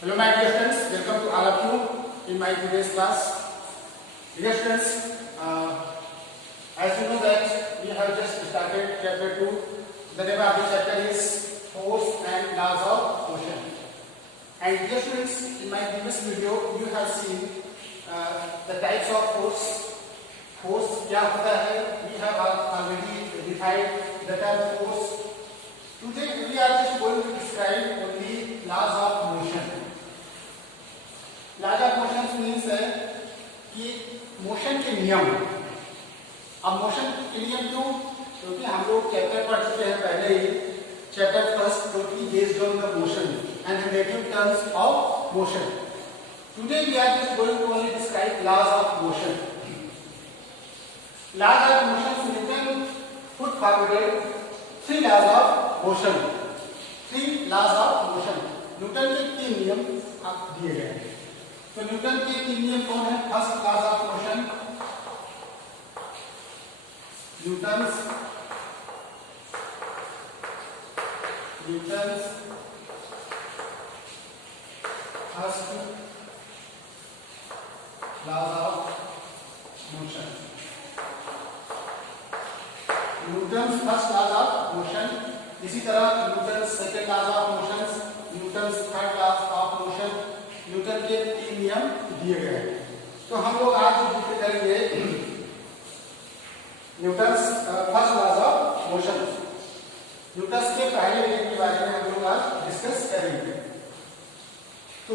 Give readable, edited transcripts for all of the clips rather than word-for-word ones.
Hello my dear friends, welcome to all of you in my today's class. Dear friends, as you know that we have just started chapter 2. The name of the chapter is Force and Laws of Motion. And dear friends, in my previous video you have seen the types of force. Force क्या होता है? We have already defined the term force. Today we are just going to describe only laws of motion. Laws of motion means है कि मोशन के नियम. अब मोशन के नियम क्यों? क्योंकि हम लोग चैप्टर पढ़ चुके हैं पहले ही. Chapter first totally based on the motion and relative terms of motion. Today we are just going to only describe laws of motion. Laws of motion Newton put forward three laws of motion. Three laws of motion. Newton के तीन नियम आप दिए गए हैं. तो न्यूटन के तीन नियम कौन है? First laws of motion, Newton's first laws of motion. Newton's first laws of motion. इसी तरह Newton's second laws of motion, Newton's third laws of motion. Newton के तीन नियम दिए गए हैं. तो हम लोग आज जिक्र करेंगे Newton's first laws of motion. Newton's के पहले नियम के बारे में हम लोग आज डिस्कस करेंगे. तो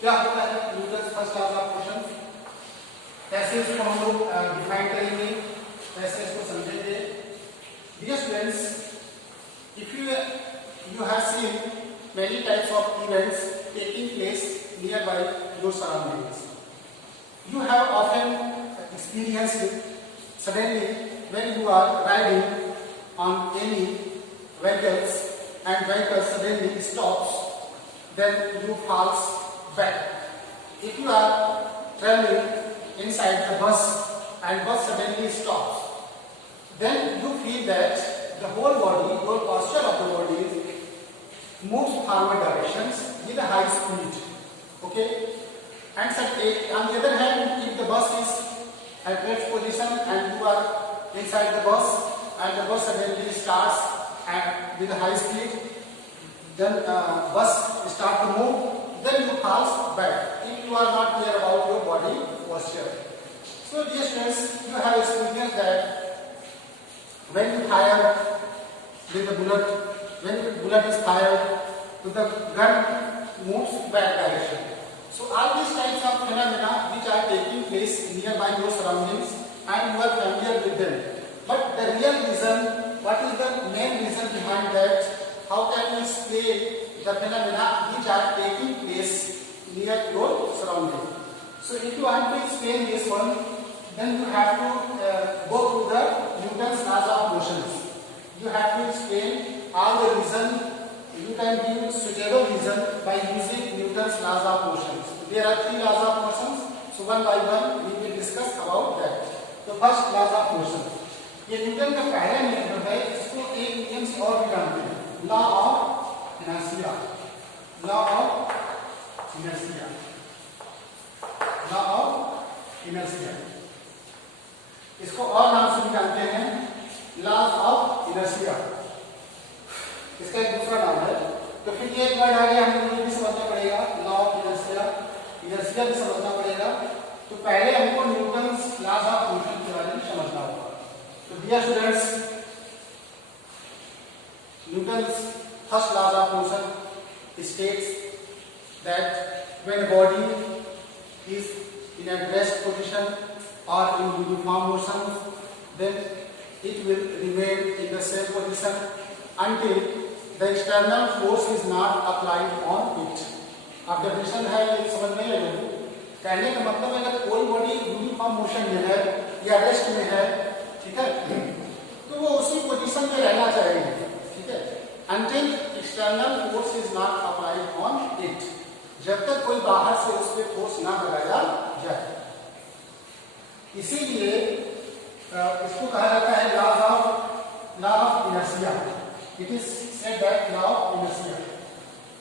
क्या होता है Newton's first laws of motion? कैसे इसको हम लोग डिफाइन करेंगे, कैसे इसको समझेंगे? Dear students, if you have seen many types of events taking place nearby your surroundings. You have often experienced it suddenly when you are riding on any vehicles and vehicle suddenly stops, then you falls back. If you are traveling inside the bus and bus suddenly stops, then you feel that the whole body, whole posture of the body moves forward directions with a high speed. Okay? And on the other hand, if the bus is at rest position and you are inside the bus and the bus suddenly starts with a high speed, then bus start to move, then you fall back if you are not clear about your body posture. So dear students, you have experienced that when you fire with the bullet, when the bullet is fired, to the gun moves back direction. So all these types of phenomena which are taking place nearby your surroundings and you are familiar with them. But the real reason, what is the main reason behind that? How can you explain the phenomena which are taking place near your surrounding? So if you want to explain this one, then you have to go through the Newton's laws of motions. You have to explain all the reason. You can give suitable reason by using Newton's laws of motions. There are three laws of motions. So one by one we will discuss about that. तो first laws of motion. ये न्यूटन का पहला नियम जो है इसको एक नियम से और भी जानते हैं, law of inertia. Law of inertia. Law of inertia. इसको और नाम से भी जानते हैं लॉज ऑफ इनर्शिया. इसका एक दूसरा नाम है. तो फिर ये एक वर्ड आ गया, हमें ये भी समझना पड़ेगा, लॉ ऑफ इनर्शिया. इनर्शिया भी समझना पड़ेगा. तो पहले हमको न्यूटन्स लॉज ऑफ मोशन के बारे में समझना होगा. तो dear students, Newton's first laws of motion states that when a body is in a rest position or in uniform motion, then it will remain in the same position until the external force is not applied on it. अब डेफिनेशन है, ये समझ में लगेगी. कहने का मतलब है अगर कोई बॉडी यूनिफॉर्म मोशन में है या रेस्ट में है, ठीक है, तो वो उसी पोजीशन में रहना चाहिए. ठीक है, until external force is not applied on it. जब तक कोई बाहर से उस पर फोर्स ना लगाया जाए. इसीलिए इसको कहा जाता है law of inertia. It is said that law of inertia.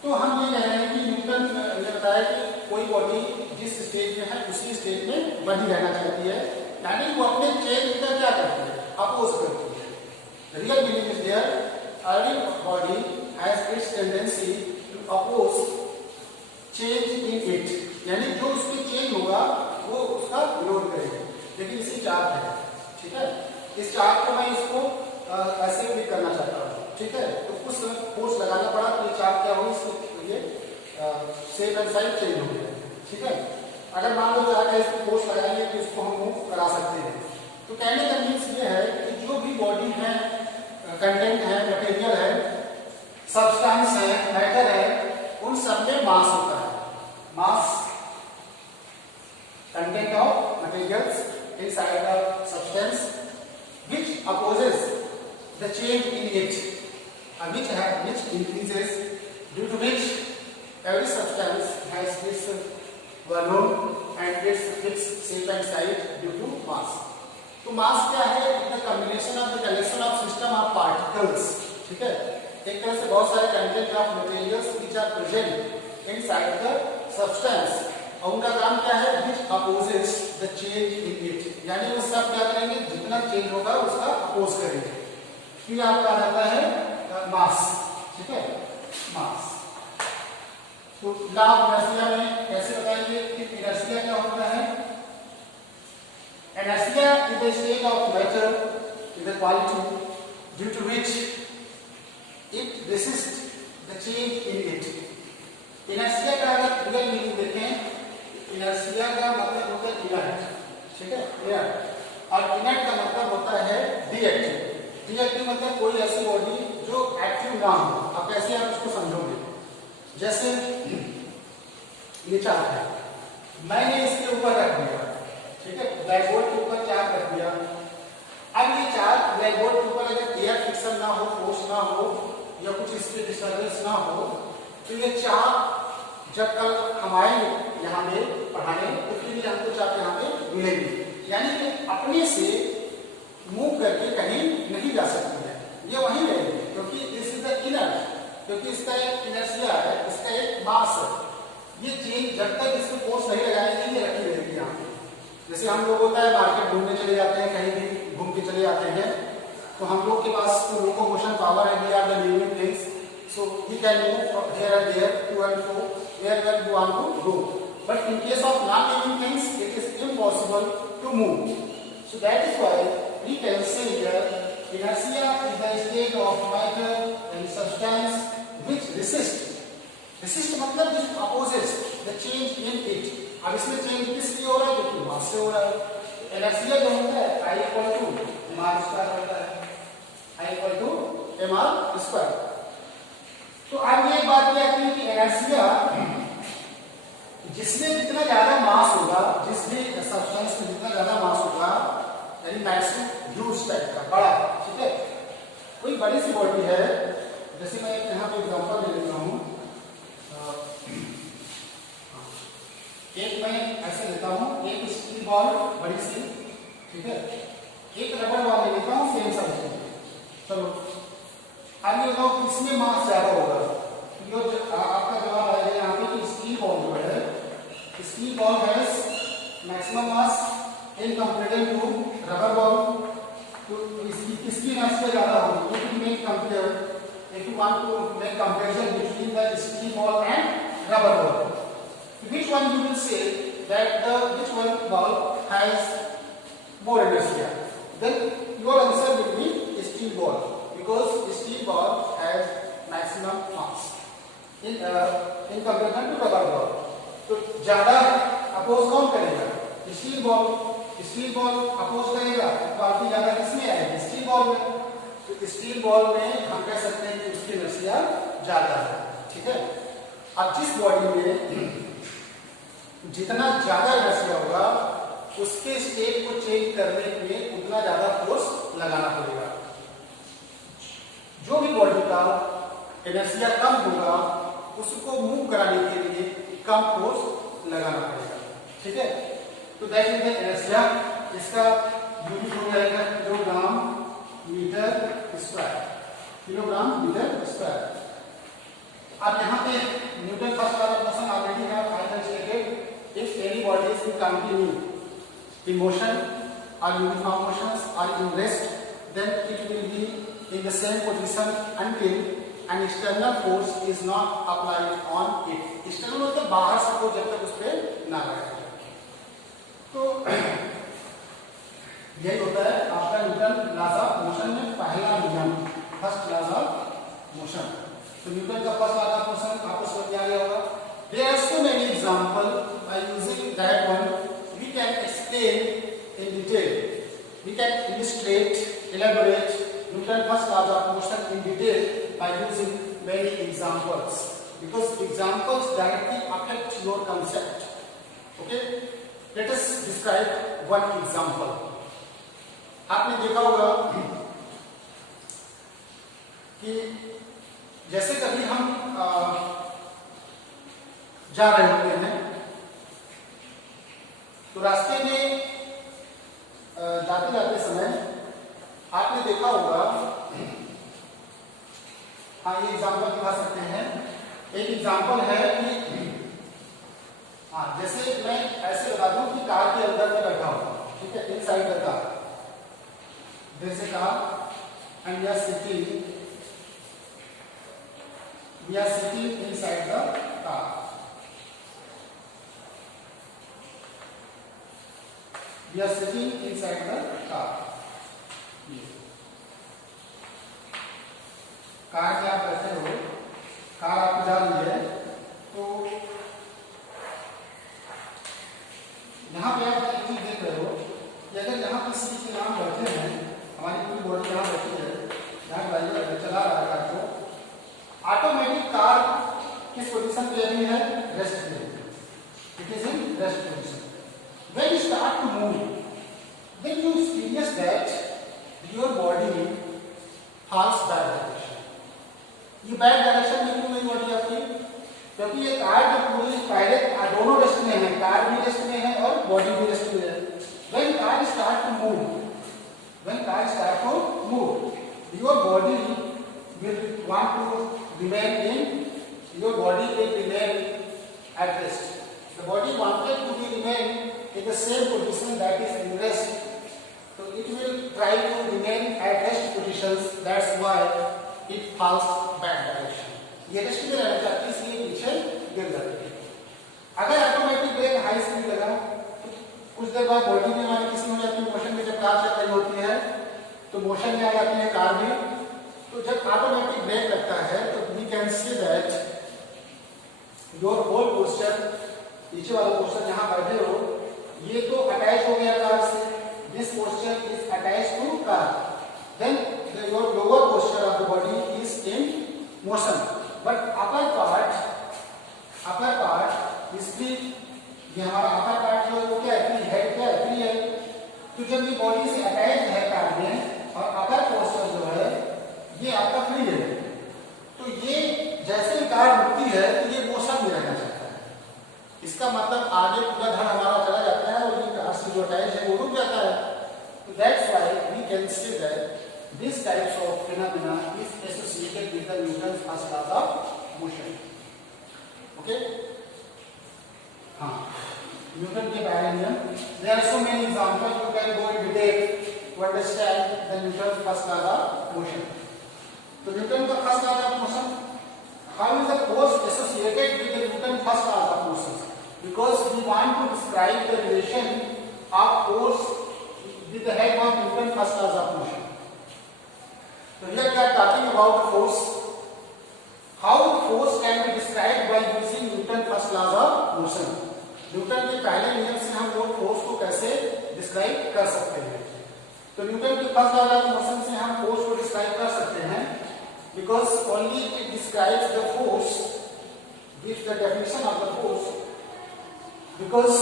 तो हम ये कह रहे हैं कि न्यूटन ने बताया कि कोई बॉडी जिस स्टेज में है उसी स्टेज में बनी रहना चाहती है, यानी वो अपने चेंज का क्या करती है, अपोज करती है। Real meaning is there, every body has its tendency to oppose change in it, यानी जो उसमें चेंज होगा वो उसका विरोध करेगा। लेकिन इसी चार्ट है, ठीक है, इस चार्ट को मैं इसको ऐसे भी करना चाहता हूँ, ठीक है, तो कुछ फोर्स लगाना पड़ा तो ये चार्ट क्या होगी, इसको ये शेप एंड साइज चेंज हो गया, ठीक है। अगर मान लो चार्ट है, इसको फोर्स लगाएंगे तो इसको हम मूव करा सकते हैं। तो कहने का मीन्स ये है कि जो भी बॉडी है, कंटेंट है, मटेरियल है, सब्सटेंस है, मैटर है, उन सब में मास होता है। Mass, content of materials inside the substance which opposes the change in it, which increases, due to which every substance has its volume and its fixed shape and size due to mass. तो मास क्या है? the combination of the collection of system of particles, ठीक है, एक तरह से बहुत सारे content of materials which are present inside the substance, और उनका काम क्या है, which opposes the change in it, यानी वो सब क्या करेंगे, जितना चेंज होगा उसका अपोज करेंगे। फिर आपका आ जाता है मास, ठीक है, मास। तो लॉ ऑफ इनर्शिया में कैसे बताएंगे कि इनर्शिया क्या होता है? Inertia is the state of matter is the quality due to which it resist the change in it. Inertia का अगर रियल मीनिंग देखें, इनर्शिया का मतलब होता है इनर्ट, ठीक है, इनर्ट, और इनर्ट का मतलब होता है रिएक्टिव। रिएक्टिव मतलब कोई ऐसी बॉडी जो एक्टिव ना हो। अब कैसे आप इसको समझोगे? जैसे ये चार्ट है, मैंने इसके ऊपर रख दिया, ठीक है, ब्लैक बोर्ड के ऊपर चार्ट रख दिया। अब ये चार्ट ब्लैक बोर्ड के ऊपर अगर एयर फ्रिक्शन ना हो, फोर्स ना हो, या कुछ इसके डिस्टर्बेंस ना हो, तो ये चार्ट जब कल हम आएंगे यहाँ पे पढ़ाने तो फिर हमको चार्ट यहाँ पे मिलेगी, यानी कि अपने से मूव करके कहीं नहीं जा सकती है, ये वहीं रहेगी, क्योंकि दिस इज द इनर्ट, क्योंकि इसका एक इनर्शिया है, इसका एक मास है। ये चेंज जब तक इसको फोर्स नहीं लगाएंगे ये रखी रहेगी यहाँ पे। जैसे हम लोग होता है मार्केट घूमने चले जाते हैं, कहीं भी घूम के चले जाते हैं, तो हम लोग के पास तो लोकोमोशन पावर है, we are the living things, so we can move from here and there to and fro wherever you want to go. But in case of non-living things, it is impossible to move. So that is why we can say that inertia is the state of matter and substance which resist. Resist मतलब which opposes the change in it. अब इसमें चेंज किस लिए हो रहा है? क्योंकि मास से हो रहा है। इनर्शिया जो होता है I equal to mr² होता है, I equal to mr²। तो अब ये बात क्या है कि इनर्शिया जिसमें जितना ज्यादा मास होगा, जिसमें सब्सटेंस में जितना ज्यादा मास होगा, यानी मैक्सिमम ह्यूज टाइप का बड़ा, ठीक है, कोई बड़ी सी बॉडी है, जैसे मैं यहाँ पे एग्जांपल ले लेता हूँ, एक मैं ऐसे लेता हूँ, एक स्टील बॉल बड़ी सी, ठीक है, एक रबर बॉल ले लेता हूँ सेम साइज में। चलो अब ये बताओ किसमें मास ज्यादा होगा? जो आपका जवाब आएगा यहाँ पे कि स्टील बॉल जो है, steel ball has maximum mass in comparison to rubber ball. तो इसकी किसकी इनर्शिया ज्यादा होगी? If you make compare, if you want to make comparison between the steel ball and rubber ball, which one you will say that which one ball has more inertia? Then your answer will be steel ball, because steel ball has maximum mass in comparison to rubber ball. तो ज्यादा oppose कौन करेगा? Steel ball. Steel ball oppose करेगा तो काफी ज्यादा किसमें आएगी? स्टील बॉल में। तो स्टील बॉल में हम कह सकते हैं कि उसकी इनर्शिया ज्यादा है, ठीक है। अब जिस बॉडी में जितना ज्यादा इनर्शिया होगा, उसके स्टेट को चेंज करने में उतना ज्यादा फोर्स लगाना पड़ेगा। जो भी बॉडी का इनर्शिया कम होगा, उसको मूव कराने के लिए कम फोर्स लगाना पड़ेगा, ठीक है। तो दैट इज द इनर्शिया। इसका यूनिट हो जाएगा kilogram metre square, kilogram metre square. अब यहाँ पे Newton first law of motion already have I have stated if any body is in continue in motion or uniform motions or in rest, then it will be in the same position until an external force is not applied on it. External मतलब बाहर से कोई जब तक उस पर ना लगे। तो यही होता है आपका न्यूटन लॉज ऑफ मोशन में पहला नियम, फर्स्ट लॉज ऑफ मोशन। तो न्यूटन का फर्स्ट लॉज ऑफ मोशन आपको समझ आ गया होगा। There are so many examples by using that one. We can explain in detail. We can illustrate, elaborate Newton's first law of motion in detail by using many examples. Because examples directly affect your concept. Okay? Let us describe one example. आपने देखा होगा कि जैसे कभी हम जा रहे होते हैं तो रास्ते में जाते जाते समय आपने देखा होगा, हाँ ये एग्जाम्पल दिखा सकते हैं। एक एग्जाम्पल है कि हाँ जैसे मैं ऐसे बता दूं कि कार के अंदर में बैठा हूं, ठीक है, inside the car, there is a car and we are sitting inside the car. We are sitting inside the car. Car में आप बैठे हो, कार आपको जा रही है, तो यहाँ पे आप एक चीज देख रहे हो कि अगर यहाँ पे सीट के नाम बैठे हैं, हमारी पूरी बॉडी यहाँ बैठी है, यहाँ ड्राइवर चला रहा है कार को, ऑटोमेटिक कार किस पोजीशन पे अभी है? रेस्ट पे। It is in rest position. When you start to move, then you experience that your body falls bad direction. ये बैड डायरेक्शन में क्यों नहीं बॉडी आपकी? क्योंकि ये कार जो पूरी पहले दोनों रेस्ट में है, कार भी रेस्ट में है और बॉडी भी रेस्ट में है। When car start to move, your body will want to remain at rest. The body wanted to remain in the same position, that is in rest, so it will try to remain at rest positions. That's why it falls back direction. ये रेस्ट में रहना चाहती है इसलिए पीछे गिर जाती है। अगर ऑटोमेटिक ब्रेक हाई स्पीड लगा तो कुछ देर बाद बॉडी में हमारी किसी हो जाती है, मोशन में जब कार चल रही होती है तो मोशन में आ जाती है कार भी। तो जब ऑटोमेटिक ब्रेक लगता है तो we can see that your whole posture, नीचे वाला पोस्चर जहां बैठे हो, ये तो अटैच हो गया कार से, this posture is attach to car, then your lower posture of the body is in motion, but upper part is free. ये हमारा अपर पार्ट जो है वो क्या है? हेड क्या है? फ्री है। तो जब ये बॉडी से अटैच है कार में और अपर पोस्चर जो है ये आपका फ्री है, तो ये जैसे ही कार रुकती है तो ये मोशन में रहना चाहता है। इसका मतलब आगे पूरा धड़ हमारा चला जाता है और ये कार से जो अटैच है वो रुक जाता है। तो that's why we can say that this types of phenomena is associated with the Newton's first law of motion. Okay, हाँ, न्यूटन के पहले नियम। There are so many examples, you can go in detail to understand the Newton's first law of motion. तो Newton का first law of motion, how is the force associated with the Newton's first law of motion? Because we want to describe the relation of force with the help of Newton's first law of motion. So here we are talking about the force. How force can be described by using Newton's first law of motion? Newton के पहले नियम से हम लोग फोर्स को कैसे डिस्क्राइब कर सकते हैं? तो न्यूटन के फर्स्ट लॉ ऑफ मोशन से हम फोर्स को डिस्क्राइब कर सकते हैं, because only it describes the force, gives the definition of the force, because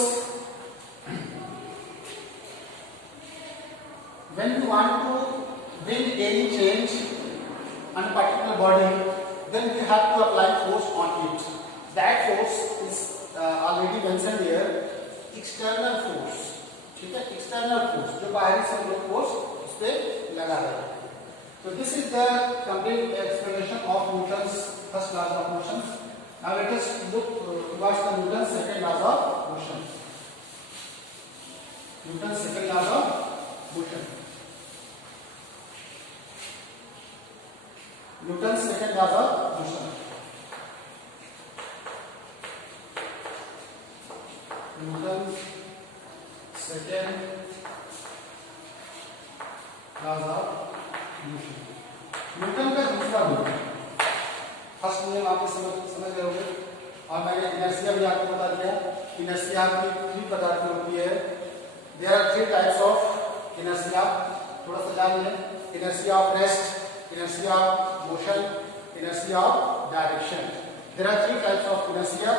when you want to bring any change on a particular body, then we have to apply force on it. That force is already mentioned here, external force, ठीक है, external force जो बाहरी से हम लोग फोर्स उस पे लगा रहे हैं। So this is the complete explanation of Newton's first first laws of motion. Now let us look towards the Newton's second laws of motion. Newton's second laws of motion. Newton's second laws of motion. Newton's second laws of motion. Newton का दूसरा नियम, फर्स्ट नियम आपको समझ गए होंगे, और मैंने इनर्शिया भी आपको बता दिया। इनर्शिया की 3 प्रकार की होती है। There are 3 types of inertia, थोड़ा सा जान लें। Inertia of rest, inertia of motion, inertia of direction. There are 3 types of inertia.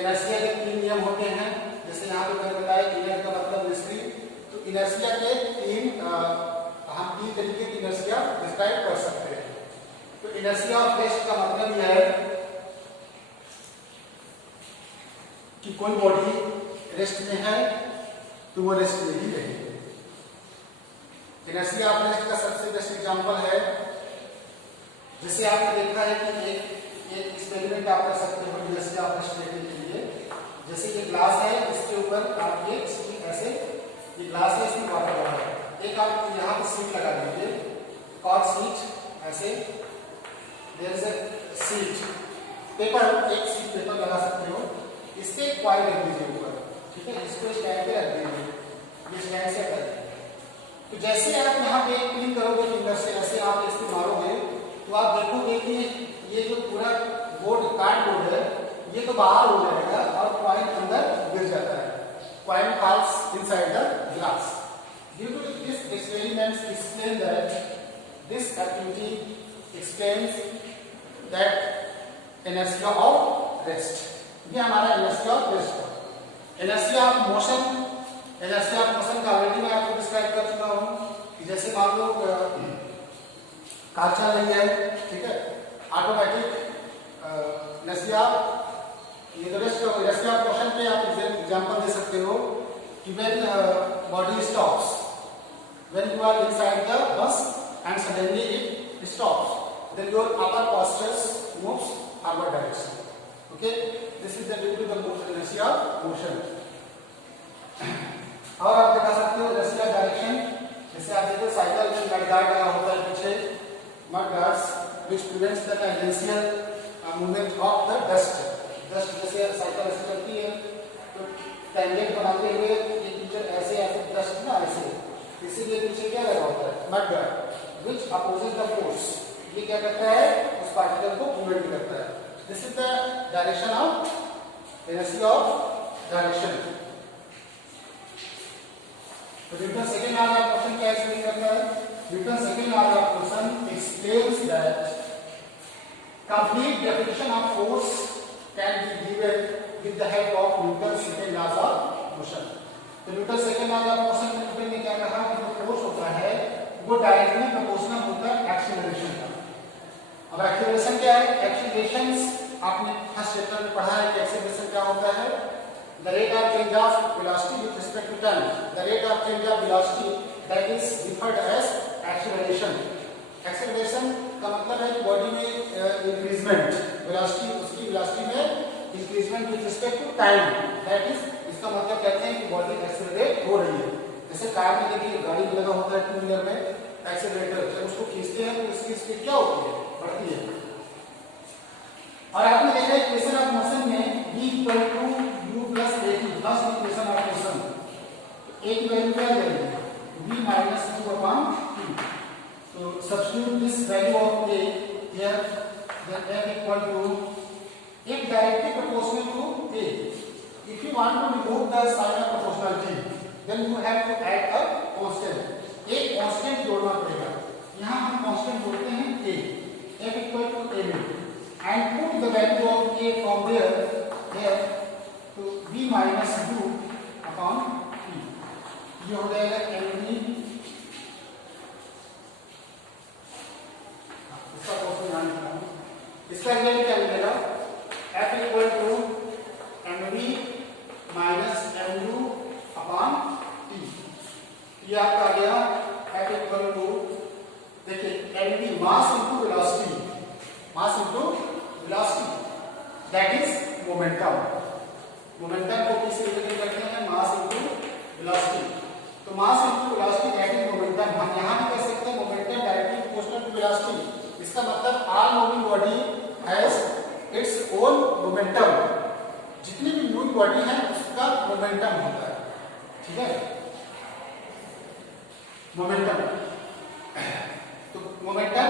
Inertia के 3 नियम होते हैं, जैसे यहाँ पे मैंने बताया इनर का मतलब निष्क्रिय, तो इनर्शिया के 3 हम 3 तरीके की इनर्शिया डिस्क्राइब कर सकते हैं। तो इनर्शिया ऑफ रेस्ट का मतलब यह है कि कोई बॉडी रेस्ट में है तो वो रेस्ट में ही रहेगी। इनर्शिया ऑफ रेस्ट का सबसे बेस्ट एग्जांपल है, जैसे आपने देखा है कि एक एक्सपेरिमेंट आप कर सकते हो इनर्शिया ऑफ रेस्ट लेने के लिए। जैसे ये ग्लास है, इसके ऊपर आप ये इसकी ऐसे, ये ग्लास है, इसमें वाटर भरा है, एक आप यहाँ पे सीट लगा दीजिए, और सीट ऐसे, there is a sheet paper, एक सीट पेपर लगा सकते हो, इस पे एक कॉइल रख दीजिए ऊपर, ठीक है, इसको स्टैंड पे रख दीजिए, ये स्टैंड से कर दीजिए। तो जैसे आप यहाँ पे क्लीन करोगे फिंगर से, ऐसे आप इसको मारोगे, तो आप देखोगे कि ये जो पूरा बोर्ड कार्डबोर्ड है ये तो बाहर हो जाएगा और कॉइल अंदर गिर जाता है, coil falls inside the glass. Due to this experiments explain that this activity explains that inertia of rest. ये हमारा inertia of rest है। inertia of motion, inertia of motion का ऑलरेडी मैं आपको डिस्क्राइब कर चुका हूँ कि जैसे मान लो कार चल रही है, ठीक है, ऑटोमेटिक inertia, ये तो रेस्ट inertia of motion पे आप एग्जांपल दे सकते हो कि when body stops, when you are inside the bus and suddenly it stops, then your upper postures moves forward direction. Okay, this is the due to the inertia of motion. और आप दिखा सकते हो inertia डायरेक्शन, जैसे आप देखो साइकिल में mud guard लगा होता है पीछे, mud guards which prevents the tangential movement of the dust. जैसे साइकिल ऐसे चलती है तो टेंजेंट बनाते हुए ये टीचर ऐसे ऐसे डस्ट ना ऐसे, इसीलिए पीछे क्या लगा होता है mud guard which opposes the force, ये क्या करता है उस पार्टिकल को मूवमेंट करता है। This is the direction of inertia of direction. तो Newton second law of motion क्या एक्सप्लेन करता है? Newton second law of motion explains that complete definition of force can be given with the help of Newton's second law of motion. तो Newton second law of motion में न्यूटन ने क्या कहा कि जो फोर्स होता है वो डायरेक्टली प्रोपोर्शनल होता है एक्सीलरेशन का। अब एक्सीलरेशन क्या है? एक्सीलरेशंस आपने फर्स्ट चैप्टर में पढ़ा है कि एक्सीलरेशन क्या होता है? The rate of change of velocity with respect to time, the rate of change of velocity that is referred as acceleration. Acceleration का मतलब है कि बॉडी में इंक्रीजमेंट, वेलोसिटी, उसकी वेलोसिटी में increment with respect to time, that is, इसका मतलब कहते हैं कि बॉडी एक्सीलरेट हो रही है। जैसे कार में देखिए गाड़ी में लगा होता है टू व्हीलर में एक्सीलरेटर, जब उसको खींचते हैं तो उसकी स्पीड क्या होती है? बढ़ती है। और आपने देखा इक्वेशन ऑफ मोशन में v equal to u plus a की first equation of motion, a की वैल्यू क्या लेंगे? v minus u upon t। So substitute this value of a here, then f equal to, if directly proportional to a. If you want to remove the sign of proportionality, then you have to add a constant. एक constant जोड़ना पड़ेगा। यहाँ हम constant जोड़ते हैं a, f equal to a में, and put the value of a from there here to v minus u upon t. ये हो जाएगा mv, इसका रिजल्ट क्या मिलेगा? f equal to mv minus mu upon t। ये आपका आ गया f इक्वल टू, देखिए mv mass into velocity, mass into momentum. Momentum को किस रिलेटेड करते हैं? Mass into velocity. तो mass into velocity that is momentum. हम यहां भी कह सकते हैं momentum directly proportional to velocity. इसका मतलब all moving body has its own momentum. जितनी भी मूविंग बॉडी है उसका मोमेंटम होता है, ठीक है? मोमेंटम, तो momentum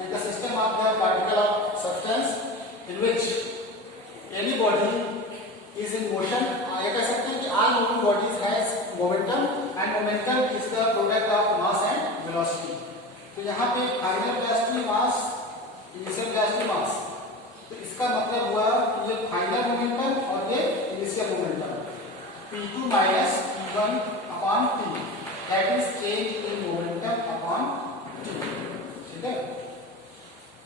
is the system of the particle of substance in which any body is in motion. ये कह सकते हैं कि all moving bodies has momentum and momentum is the product of mass and velocity. तो यहाँ पे final velocity mass, initial velocity mass, तो इसका मतलब हुआ कि ये फाइनल मोमेंटम और ये initial momentum p2 minus p1 upon t, that is change in momentum upon t, ठीक है?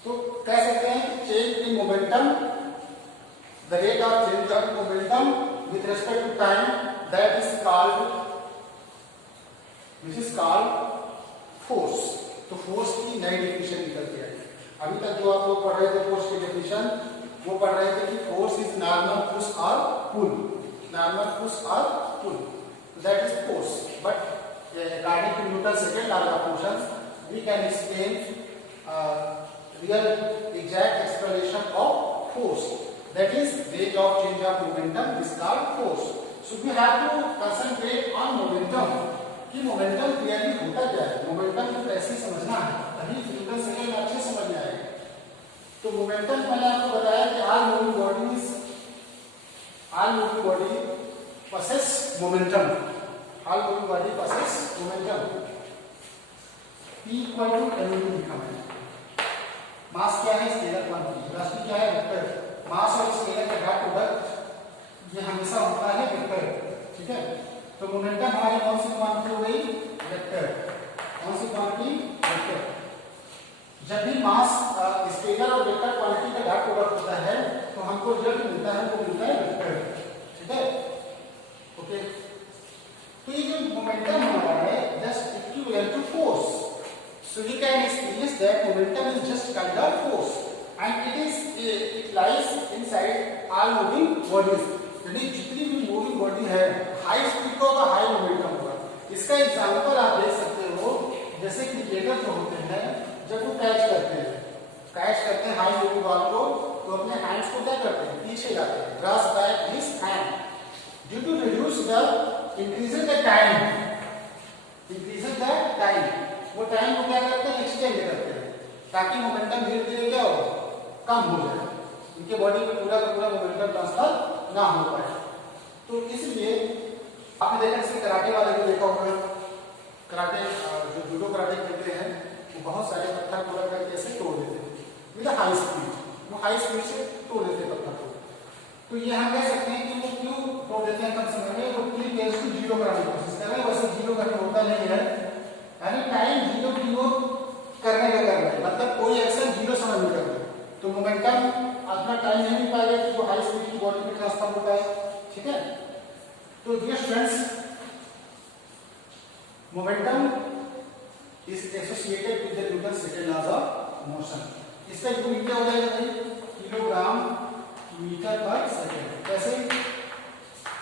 तो कह सकते हैं कि change in momentum, the rate of change of momentum with respect to time, that is called, which is called force. तो force की नई डेफिनेशन निकल के आई। अभी तक जो आप लोग पढ़ रहे थे फोर्स की डेफिनेशन, वो पढ़ रहे थे कि फोर्स इज नॉर्मल पुश और पुल, नॉर्मल पुश और pull, that is force. But according to Newton second law of motion we can explain real exact explanation of force, that is rate of change of momentum is called force. So we have to concentrate on momentum कि momentum clearly होता क्या है, momentum को कैसे समझना है, तभी Newton second में अच्छे समझ में आएगा। तो momentum मैंने आपको बताया कि all moving body possess momentum, all moving body possess momentum। P equal to mv लिखा है। मास क्या है? Scalar quantity. वेलोसिटी क्या है? वेक्टर। मास और स्केलर का डॉट प्रोडक्ट ये हमेशा होता है वेक्टर, ठीक है? तो मोमेंटम हमारी कौन सी क्वांटिटी हो गई? वेक्टर। कौन सी क्वांटिटी? वेक्टर। जब भी मास स्केलर और वेक्टर क्वांटिटी का डॉट प्रोडक्ट होता है तो हमको रिजल्ट मिलता है, वो मिलता है वेक्टर, ठीक है? ओके, तो ये जो मोमेंटम हमारा है just equivalent to force. So we can experience that momentum is just kind of force and it lies inside all moving bodies. यानी जितनी भी मूविंग बॉडी है हाई स्पीड का होगा, हाई मोमेंटम होगा। इसका एग्जांपल आप देख सकते हो, जैसे क्रिकेटर जो होते हैं जब वो कैच करते हैं हाई मूविंग बॉल को, तो अपने हैंड्स को क्या करते हैं? पीछे जाते हैं, draws back his hand due to reduce the increasing the time, वो टाइम को क्या करते हैं? एक्सटेंड करते हैं ताकि मोमेंटम धीरे धीरे क्या हो? कम हो जाए, उनके बॉडी पे पूरा का पूरा मोमेंटम ट्रांसफर ना हो पाए। तो इसलिए आपने देखा जैसे कराटे वाले को देखा होगा, कराटे जो जूडो कराटे खेलते हैं वो बहुत सारे पत्थर को रख करके ऐसे तोड़ देते हैं विद हाई स्पीड, वो हाई स्पीड से तोड़ देते हैं पत्थर को। तो ये हम कह सकते हैं कि वो क्यों तोड़ देते हैं कम समय में? वो क्लिक जीरो कराने की कोशिश कर रहे हैं, वैसे जीरो करना होता नहीं है, यानी टाइम जीरो करने का करना है, मतलब कोई एक्शन जीरो समय में करना है। तो मोमेंटम अपना टाइम नहीं मिल पाएगा कि जो हाई स्पीड की बॉडी में ट्रांसफर होता है, ठीक है? तो dear students, momentum is associated with the Newton second law of motion. इसका यूनिट क्या हो जाएगा भाई? Kilogram metre per second. कैसे?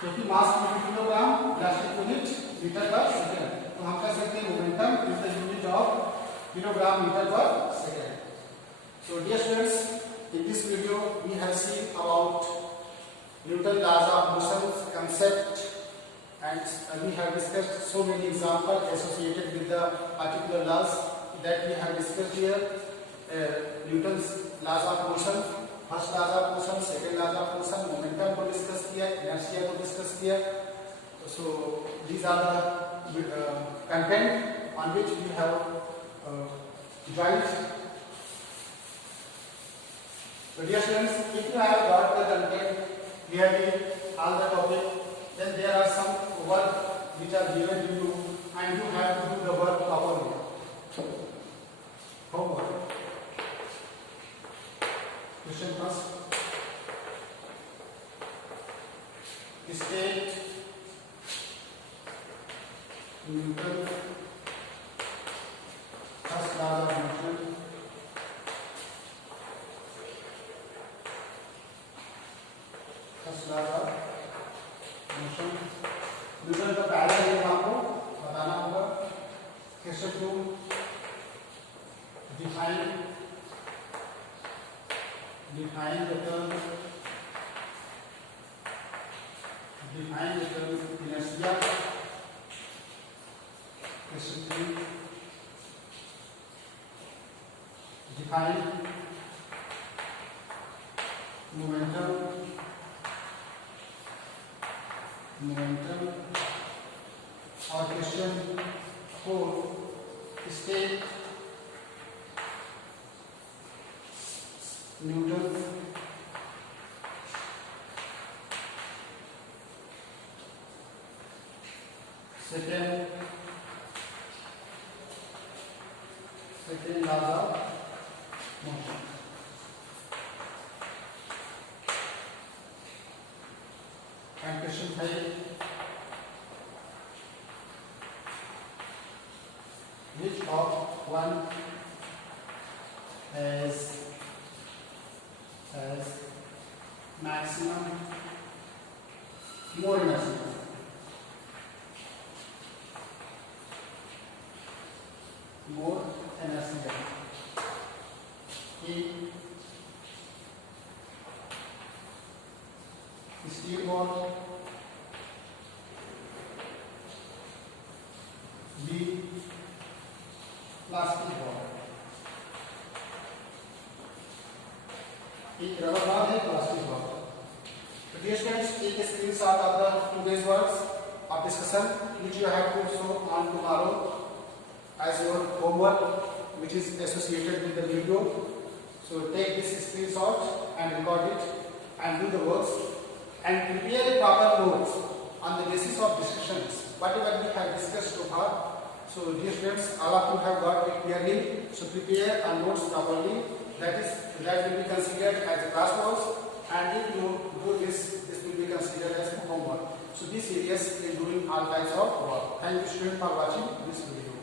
क्योंकि mass kilogram, velocity unit metre per second, तो हम कह सकते हैं momentum is the unit of kilogram metre per second. So dear students, in this video we have seen about Newton laws of motion concept, and we have discussed so many examples associated with the particular laws that we have discussed here. Newton's laws of motion, first laws of motion, second laws of motion, momentum को discuss किया, inertia को discuss किया। So these are the content on which we have joined. So dear students, if you have got the content clearly, all the topic, then there are some work which are given to you and you have to do the work properly. Homework. Question first. State Newton first law of motion. First law of motion. Newton का पहला नियम आपको बताना होगा। क्वेश्चन 2, define the term inertia। Question 3, define momentum और question 4, state Newton second laws of motion। And question 5, which of one has maximum more energy? More energy level. A, steel ball, B, plastic ball। एक rubber ball है, plastic ball. तो dear students, एक screenshot of the today's works of discussion which you have to show on tomorrow as your homework, which is associated with the video. So take this screenshot and record it and do the works and prepare a proper notes on the basis of discussions whatever we have discussed so far. So dear students, all of you have got it clearly. So prepare and notes properly. That will be considered as class notes, and if you do this will be considered as homework. So be serious in doing all types of work. Thank you students for watching this video.